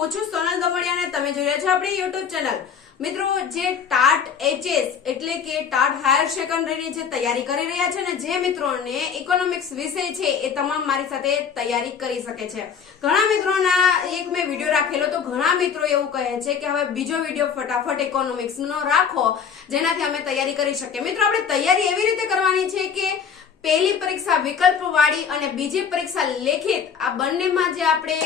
હું છું સોનલ દમણિયા અને તમે જોઈ રહ્યા છો આપણી YouTube ચેનલ। મિત્રો જે ટાટ એચએસ એટલે કે ટાટ હાયર સેકન્ડરીની જે તૈયારી કરી રહ્યા છે ને જે મિત્રોને ઇકોનોમિક્સ વિષય છે એ તમામ મારી સાથે તૈયારી કરી શકે છે। ઘણા મિત્રોના એક મેં વિડિયો રાખેલો તો ઘણા મિત્રો એવું કહે છે કે હવે બીજો વિડિયો ફટાફટ ઇકોનોમિક્સનો રાખો જેનાથી અમે તૈયારી કરી શકીએ। મિત્રો આપણે તૈયારી એવી રીતે કરવાની છે કે પહેલી પરીક્ષા વિકલ્પવાળી અને બીજી પરીક્ષા લેખિત આ બંનેમાં જે આપણે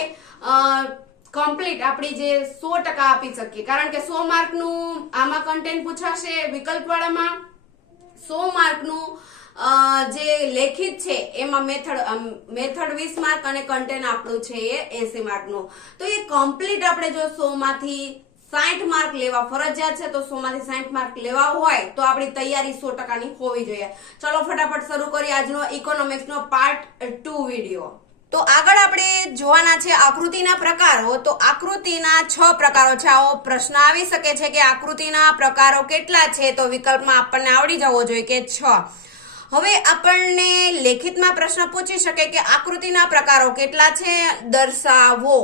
કમ્પ્લીટ આપણી જે 100% આપી શકીએ। કારણ કે 100 માર્કનું આમાં કન્ટેન્ટ પૂછાશે વિકલ્પવાળામાં, 100 માર્કનું જે લેખિત છે એમાં મેથડ 20 માર્ક અને કન્ટેન્ટ આપણું છે એ 80 માર્કનું। તો એ કમ્પ્લીટ આપણે જો 100 માંથી 60 માર્ક લેવા ફરજિયાત છે તો 100 માંથી 60 માર્ક લેવા હોય તો આપણી તૈયારી 100% ની હોવી જોઈએ। ચલો ફટાફટ શરૂ કરીએ આજનો ઇકોનોમિક્સનો પાર્ટ 2 વિડિયો। તો આગળ આપણે જોવાના છે આકૃતિના પ્રકારો। તો આકૃતિના 6 પ્રકારો છે। આવો પ્રશ્ન આવી શકે છે કે આકૃતિના પ્રકારો કેટલા છે તો વિકલ્પમાં આપણને આવડી જવો જોઈએ કે 6। હવે આપણને લેખિતમાં પ્રશ્ન પૂછી શકે કે આકૃતિના પ્રકારો કેટલા છે, દર્શાવો,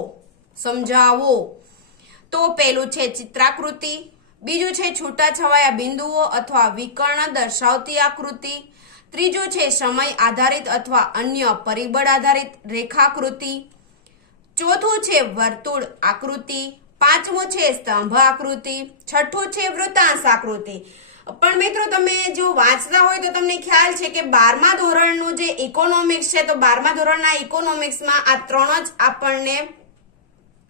સમજાવો। તો પહેલું છે ચિત્રાકૃતિ, બીજું છે છૂટાછવાયા બિંદુઓ અથવા વિકર્ણ દર્શાવતી આકૃતિ, ત્રીજું છે સમય આધારિત અથવા અન્ય પરિબળ આધારિત રેખાકૃતિ, ચોથું છે વર્તુળ આકૃતિ, પાંચમું છે સ્તંભ આકૃતિ, છઠ્ઠું છે વૃત્તાંશ આકૃતિ। પણ મિત્રો તમે જો વાંચતા હોય તો તમને ખ્યાલ છે કે 12મા ધોરણનું જે ઇકોનોમિક્સ છે તો 12મા ધોરણના ઇકોનોમિક્સમાં આ ત્રણ જ આપણને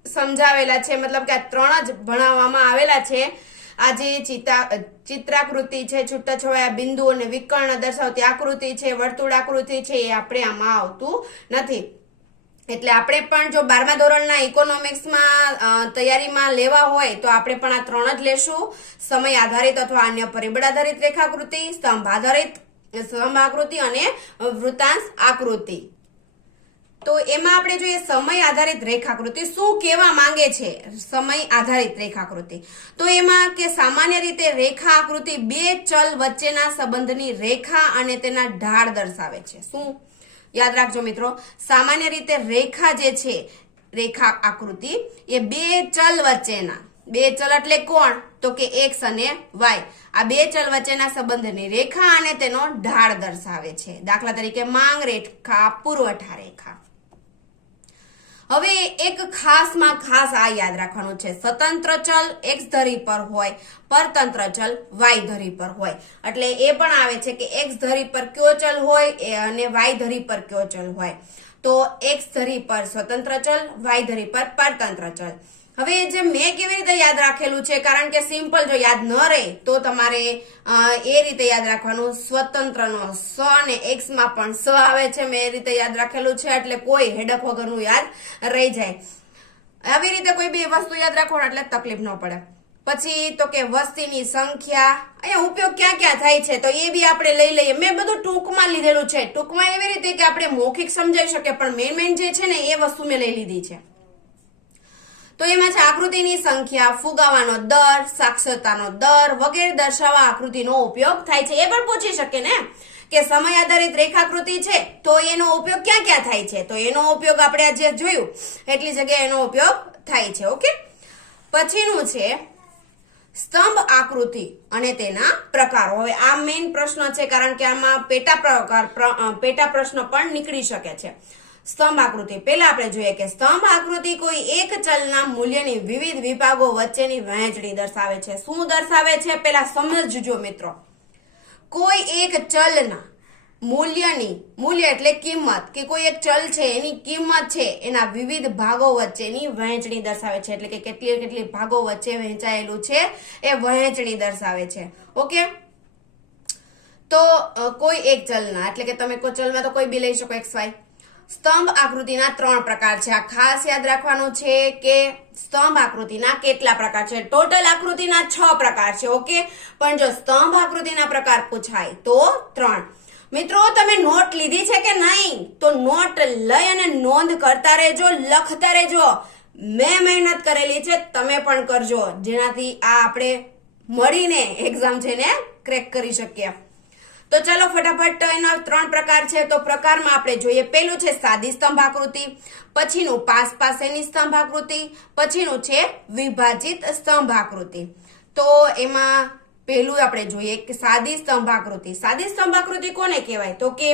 સમજાવેલા છે, મતલબ કે આ ત્રણ જ ભણાવવામાં આવેલા છે। આ જે ચિત્રાકૃતિ છે, છૂટાછવાયા બિંદુ અને વિકર્ણ દર્શાવતી આકૃતિ છે, વર્તુળ આકૃતિ છે એ આપણે આમાં આવતું નથી। એટલે આપણે પણ જો 12મા ધોરણના ઇકોનોમિક્સમાં તૈયારીમાં લેવા હોય તો આપણે પણ આ ત્રણ જ લેશું, સમય આધારિત અથવા અન્ય પરિબળ આધારિત રેખાકૃતિ, સ્તંભ આકૃતિ અને વૃત્તાંશ આકૃતિ। તો એમાં આપણે જોઈએ સમય આધારિત રેખાકૃતિ શું કહેવા માંગે છે। સમય આધારિત રેખાકૃતિ તો એમાં કે સામાન્ય રીતે રેખા આકૃતિ બે ચલ વચ્ચેના સંબંધની રેખા અને તેના ઢાળ દર્શાવે છે। શું યાદ રાખજો મિત્રો, સામાન્ય રીતે રેખા જે છે રેખા આકૃતિ એ બે ચલ વચ્ચેના, બે ચલ એટલે કોણ તો કે x અને y, આ બે ચલ વચ્ચેના સંબંધની રેખા અને તેનો ઢાળ દર્શાવે છે। દાખલા તરીકે માંગ રેખા, પુરવઠા રેખા। હવે એક ખાસમાં ખાસ આ યાદ રાખવાનું છે, સ્વતંત્ર ચલ x ધરી પર હોય, પરતંત્ર ચલ y ધરી પર હોય। એટલે એ પણ આવે છે કે x ધરી પર કયો ચલ હોય અને y ધરી પર કયો ચલ હોય। તો x ધરી પર સ્વતંત્ર ચલ, y ધરી પર પરતંત્ર ચલ। હવે જે મેં કેવી રીતે યાદ રાખેલું છે, કારણ કે સિમ્પલ જો યાદ ન રહે તો તમારે એ રીતે યાદ રાખવાનું, સ્વતંત્રનો સ અને x માં પણ સ આવે છે, મેં એ રીતે યાદ રાખેલું છે એટલે કોઈ હેડક વગરનું યાદ રહી જાય। આવી રીતે કોઈ બી વસ્તુ યાદ રાખો એટલે તકલીફ ન પડે। પછી તો કે વસ્તીની સંખ્યા, અહીંયા ઉપયોગ ક્યાં ક્યાં થાય છે તો એ બી આપણે લઈ લઈએ। મેં બધું ટૂંકમાં લીધેલું છે, ટૂંકમાં એવી રીતે કે આપણે મૌખિક સમજાઈ શકીએ પણ મેન જે છે ને એ વસ્તુ મેં લઈ લીધી છે। તો એમાં છે આકૃતિની સંખ્યા, ફુગાવાનો દર, સાક્ષરતાનો દર વગેરે દર્શાવવા આકૃતિનો ઉપયોગ થાય છે। એ પણ પૂછી શકે ને કે સમય આધારિત રેખાકૃતિ છે તો એનો ઉપયોગ ક્યાં ક્યાં થાય છે તો એનો ઉપયોગ આપણે આજે જોયું એટલી જગ્યાએ એનો ઉપયોગ થાય છે। ઓકે, પછીનું છે સ્તંભ આકૃતિ અને તેના પ્રકારો। હવે આ મેઇન પ્રશ્ન છે કારણ કે આમાં પેટા પ્રશ્ન પણ નીકળી શકે છે। સ્તંભ આકૃતિ પહેલા આપણે જોઈએ કે સ્તંભ આકૃતિ કોઈ એક ચલના મૂલ્યની વિવિધ વિભાગો વચ્ચેની વહેંચણી દર્શાવે છે। શું દર્શાવે છે પહેલા સમજજો મિત્રો, કોઈ એક ચલના મૂલ્ય એટલે કિંમત, કે કોઈ એક ચલ છે એની કિંમત છે એના વિવિધ ભાગો વચ્ચેની વહેંચણી દર્શાવે છે। એટલે કે કેટલી ભાગો વચ્ચે વહેંચાયેલું છે એ વહેંચણી દર્શાવે છે। ઓકે, તો કોઈ એક ચલના એટલે કે તમે કોઈ ચલમાં તો કોઈ બી લઈ શકો x y। સ્તંભ આકૃતિના 3 પ્રકાર છે, આ ખાસ યાદ રાખવાનું છે કે સ્તંભ આકૃતિના કેટલા પ્રકાર છે। ટોટલ આકૃતિના 6 પ્રકાર છે। ઓકે, પણ જો સ્તંભ આકૃતિના પ્રકાર પૂછાય તો 3। મિત્રો તમે નોટ લીધી છે કે નહીં તો નોટ લઈ અને નોંધ કરતા રહેજો, લખતા રહેજો। મેં મહેનત કરેલી છે, તમે પણ કરજો, જેનાથી આ આપણે મળીને એક્ઝામ છે ને ક્રેક કરી શકીએ। તો ચલો ફટાફટ એના 3 પ્રકાર છે. તો પ્રકારમાં આપણે જોઈએ, પહેલું છે સાદી સ્તંભ આકૃતિ, પછીનું પાસ પાસેની સ્તંભ આકૃતિ, પછીનું છે વિભાજિત સ્તંભ આકૃતિ. તો એમાં પહેલું આપણે જોઈએ કે સાદી સ્તંભ આકૃતિ. સાદી સ્તંભ આકૃતિ કોને કહેવાય? તો કે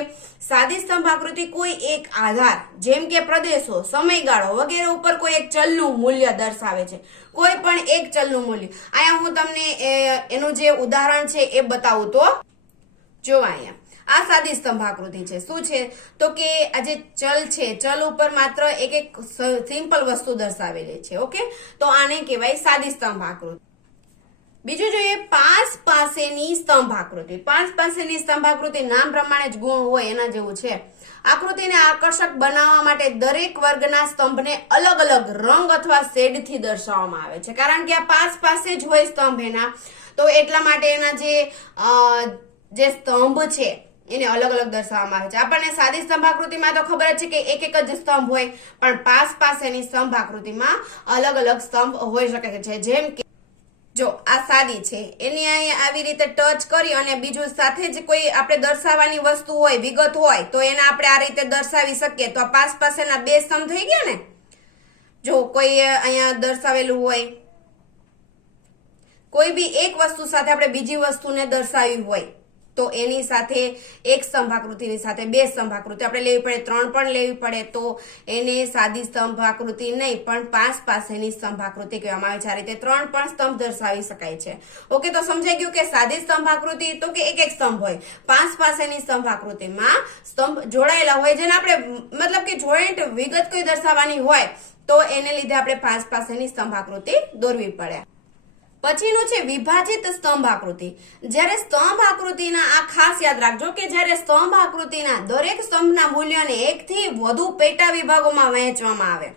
સાદી સ્તંભ આકૃતિ કોઈ એક આધાર જેમ કે પ્રદેશો, સમયગાળો વગેરે ઉપર કોઈ એક ચલનું મૂલ્ય દર્શાવે છે. કોઈ પણ એક ચલનું મૂલ્ય. અહીંયા હું તમને એનું જે ઉદાહરણ છે એ બતાવું. તો જો અહીંયા આ સાદી સ્તંભ આકૃતિ છે. શું છે? તો કે આ જે ચલ છે, ચલ ઉપર માત્ર એક સિમ્પલ વસ્તુ દર્શાવેલી છે. ઓકે, તો આને કહેવાય સાદી સ્તંભ આકૃતિ. બીજું જોઈએ પાસ પાસેની સ્તંભ આકૃતિ. પાસ પાસેની સ્તંભ આકૃતિ નામ પ્રમાણે જ ગુણ હોય એના જેવું છે. આકૃતિને આકર્ષક બનાવવા માટે દરેક વર્ગના સ્તંભને અલગ અલગ રંગ અથવા શેડથી દર્શાવવામાં આવે છે. કારણ કે આ પાસ પાસે જ હોય સ્તંભ એના, તો એટલા માટે એના જે સ્તંભ છે એને અલગ અલગ દર્શાવવામાં આવે છે. આપણને સાદી સ્તંભ આકૃતિમાં તો ખબર જ છે કે એક જ સ્તંભ હોય, પણ પાસ પાસેની સ્તંભ આકૃતિમાં અલગ અલગ સ્તંભ હોઈ શકે છે. જેમ કે જો આ સાદી છે, એની અહીંયા આવી રીતે ટચ કરી અને બીજું સાથે જ કોઈ આપણે દર્શાવવાની વસ્તુ હોય, વિગત હોય, તો એને આપણે આ રીતે દર્શાવી શકીએ. તો આ પાસ પાસેના 2 સ્તંભ થઈ ગયા ને. જો કોઈ અહીંયા દર્શાવેલું હોય, કોઈ બી એક વસ્તુ સાથે આપણે બીજી વસ્તુને દર્શાવી હોય, તો એની સાથે એક સ્તંભ આકૃતિની સાથે 2 સ્તંભ આકૃતિ આપણે લેવી પડે, 3 પણ લેવી પડે. તો એને સાદી સ્તંભ આકૃતિ નહીં પણ પાસ પાસેની સ્તંભ આકૃતિ કહેવામાં આવે છે. આ રીતે 3 પણ સ્તંભ દર્શાવી શકાય છે. ઓકે, તો સમજાઈ ગયું કે સાદી સ્તંભ આકૃતિ તો કે એક સ્તંભ હોય. પાસ પાસેની સ્તંભ આકૃતિમાં સ્તંભ જોડાયેલા હોય, જેને આપણે મતલબ કે જોઈન્ટ વિગત કોઈ દર્શાવવાની હોય, તો એને લીધે આપણે પાસ પાસેની સ્તંભ આકૃતિ દોરવી પડે. પછીનું છે વિભાજિત સ્તંભ આકૃતિ. જ્યારે સ્તંભ આકૃતિના આ ખાસ યાદ રાખજો કે જ્યારે સ્તંભ આકૃતિના દરેક સ્તંભના મૂલ્યોને 1 થી વધુ પેટા વિભાગોમાં વહેંચવામાં આવે,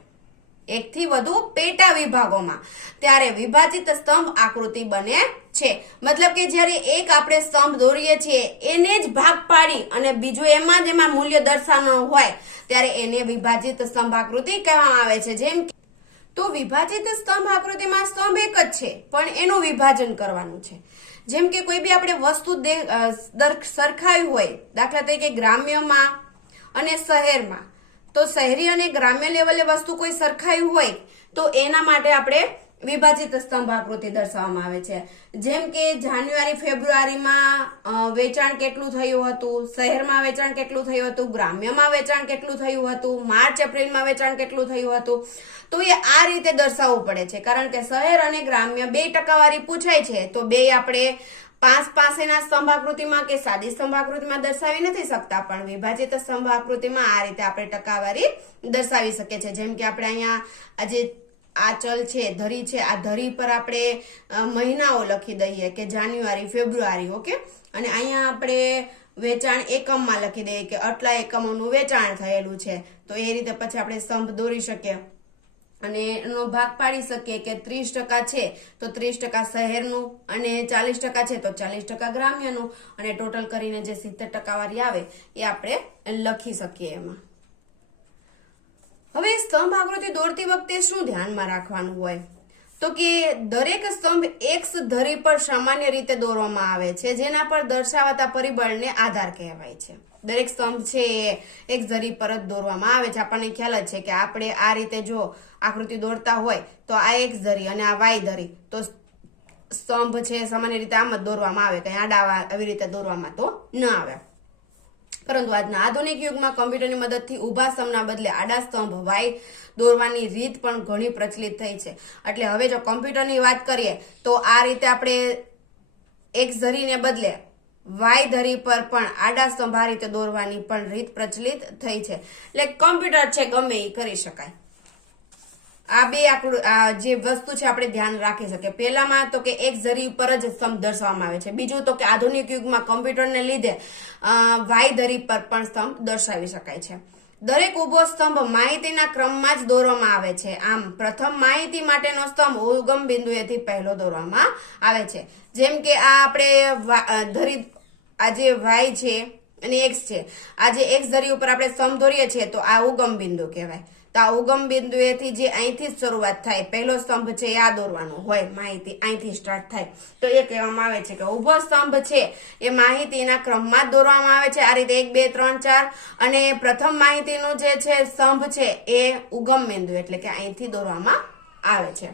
1 થી વધુ પેટા વિભાગોમાં, ત્યારે વિભાજિત સ્તંભ આકૃતિ બને છે. મતલબ કે જ્યારે એક આપણે સ્તંભ દોરીએ છીએ એને જ ભાગ પાડી અને બીજું એમાં જ એમાં મૂલ્ય દર્શાવવાનું હોય, ત્યારે એને વિભાજિત સ્તંભ આકૃતિ કહેવામાં આવે છે. જેમ કે તો વિભાજિત સ્તંભ આકૃતિમાં સ્તંભ એક જ છે પણ એનું વિભાજન કરવાનું છે. જેમ કે કોઈ બી આપણે વસ્તુ સરખાવી હોય, દાખલા તરીકે ગ્રામ્યમાં અને શહેરમાં, તો શહેરી અને ગ્રામ્ય લેવલે વસ્તુ કોઈ સરખાવી હોય તો એના માટે આપણે વિભાજિત સ્તંભ આકૃતિ દર્શાવવામાં આવે છે. જેમ કે જાન્યુઆરી ફેબ્રુઆરીમાં વેચાણ કેટલું થયું હતું, શહેરમાં વેચાણ કેટલું થયું હતું, ગ્રામ્યમાં વેચાણ કેટલું થયું હતું, માર્ચ એપ્રિલમાં વેચાણ કેટલું થયું હતું. તો એ આ રીતે દર્શાવવું પડે છે. કારણ કે શહેર અને ગ્રામ્ય 2 ટકાવારી પૂછાય છે, તો 2 આપણે પાસ પાસેના સ્તંભ આકૃતિમાં કે સાદી સ્તંભ આકૃતિમાં દર્શાવી નથી શકતા, પણ વિભાજિત સ્તંભ આકૃતિમાં આ રીતે આપણે ટકાવારી દર્શાવી શકીએ છીએ. જેમ કે આપણે અહીંયા આજે આ ચલ છે, ધરી છે, આ ધરી પર આપણે મહિનાઓ લખી દઈએ કે જાન્યુઆરી ફેબ્રુઆરી. ઓકે, અને અહીંયા આપણે વેચાણ એકમમાં લખી દઈએ કે આટલા એકમોનું વેચાણ થયેલું છે. તો એ રીતે પછી આપણે સ્તંભ દોરી શકીએ અને એનો ભાગ પાડી શકીએ કે 30% છે તો 30% શહેરનું અને 40% છે તો 40% ગ્રામ્યનું, અને ટોટલ કરીને જે 70% આવે એ આપણે લખી શકીએ એમાં. હવે સ્તંભ આકૃતિ દોરતી વખતે શું ધ્યાનમાં રાખવાનું હોય? તો કે દરેક સ્તંભ એક્સ ધરી પર સામાન્ય રીતે દોરવામાં આવે છે, જેના પર દર્શાવાતા પરિબળને આધાર કહેવાય છે. દરેક સ્તંભ છે એ એક્સ ધરી પર જ દોરવામાં આવે છે. આપણને ખ્યાલ જ છે કે આપણે આ રીતે જો આકૃતિ દોરતા હોય તો આ એક્સ ધરી અને આ વાય ધરી, તો સ્તંભ છે સામાન્ય રીતે આમ જ દોરવામાં આવે, કઈ આડા આવી રીતે દોરવામાં તો ન આવે. પરંતુ આજના આધુનિક યુગમાં કમ્પ્યુટરની મદદથી ઊભા સ્તંભના બદલે આડા સ્તંભ વાય દોરવાની રીત પણ ઘણી પ્રચલિત થઈ છે. એટલે હવે જો કમ્પ્યુટરની વાત કરીએ તો આ રીતે આપણે એક્સ ધરીને બદલે વાય ધરી પર પણ આડા સ્તંભ આ રીતે દોરવાની પણ રીત પ્રચલિત થઈ છે. એટલે કમ્પ્યુટર છે ગમે એ કરી શકાય. આ 2 જે વસ્તુ છે આપણે ધ્યાન રાખી શકીએ. પહેલામાં તો કે એક્સ ધરી પર જ સ્તંભ દર્શાવવામાં આવે છે. બીજું તો કે આધુનિક યુગમાં કમ્પ્યુટરને લીધે વાય ધરી પર પણ સ્તંભ દર્શાવી શકાય છે. દરેક ઉભો સ્તંભ માહિતીના ક્રમમાં જ દોરવામાં આવે છે. આમ પ્રથમ માહિતી માટેનો સ્તંભ ઉગમ બિંદુએથી પહેલો દોરવામાં આવે છે. જેમ કે આ આપણે ધરી, આ જે વાય છે અને એક્સ છે, આ જે એક્સ ધરી ઉપર આપણે સ્તંભ દોરીએ છીએ તો આ ઉગમ બિંદુ કહેવાય. તો તો આ ઉગમ બિંદુએથી જે અહીંથી જ શરૂઆત થાય, પહેલો સ્તંભ છે આ દોરવાનો હોય, માહિતી અહીંથી સ્ટાર્ટ થાય, તો એ કહેવામાં આવે છે કે ઉભો સ્તંભ છે એ માહિતીના ક્રમમાં જ દોરવામાં આવે છે. આ રીતે 1 2 3 4 અને પ્રથમ માહિતીનું જે છે સ્તંભ છે એ ઉગમ બિંદુ એટલે કે અહીંથી દોરવામાં આવે છે.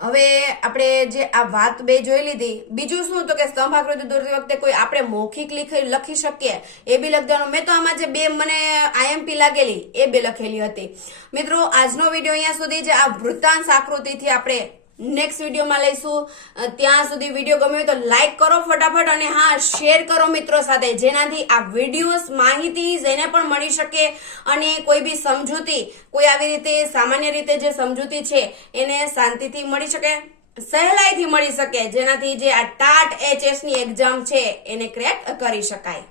હવે આપણે જે આ વાત બે જોઈ લીધી. બીજું શું તો કે સ્તંભ આકૃતિ દોરતી વખતે કોઈ આપણે મૌખિક લખી શકીએ એ બી લખવાનું. મેં તો આમાં જે બે મને આઈએમપી લાગેલી એ બે લખેલી હતી. મિત્રો આજનો વિડીયો અહીંયા સુધી જ. આ વૃત્તાંશ આકૃતિથી આપણે નેક્સ્ટ વિડીયોમાં લઈશું. ત્યાં સુધી વિડીયો ગમ્યો તો લાઈક કરો ફટાફટ અને હા શેર કરો મિત્રો સાથે, જેનાથી આ વિડીયોસ માહિતી જેને પણ મળી શકે અને કોઈ બી સમજૂતી, કોઈ આવી રીતે સામાન્ય રીતે જે સમજૂતી છે એને શાંતિથી મળી શકે, સહેલાઈથી મળી શકે, જેનાથી જે આ ટાટ HS ની એક્ઝામ છે એને ક્રેક કરી શકાય.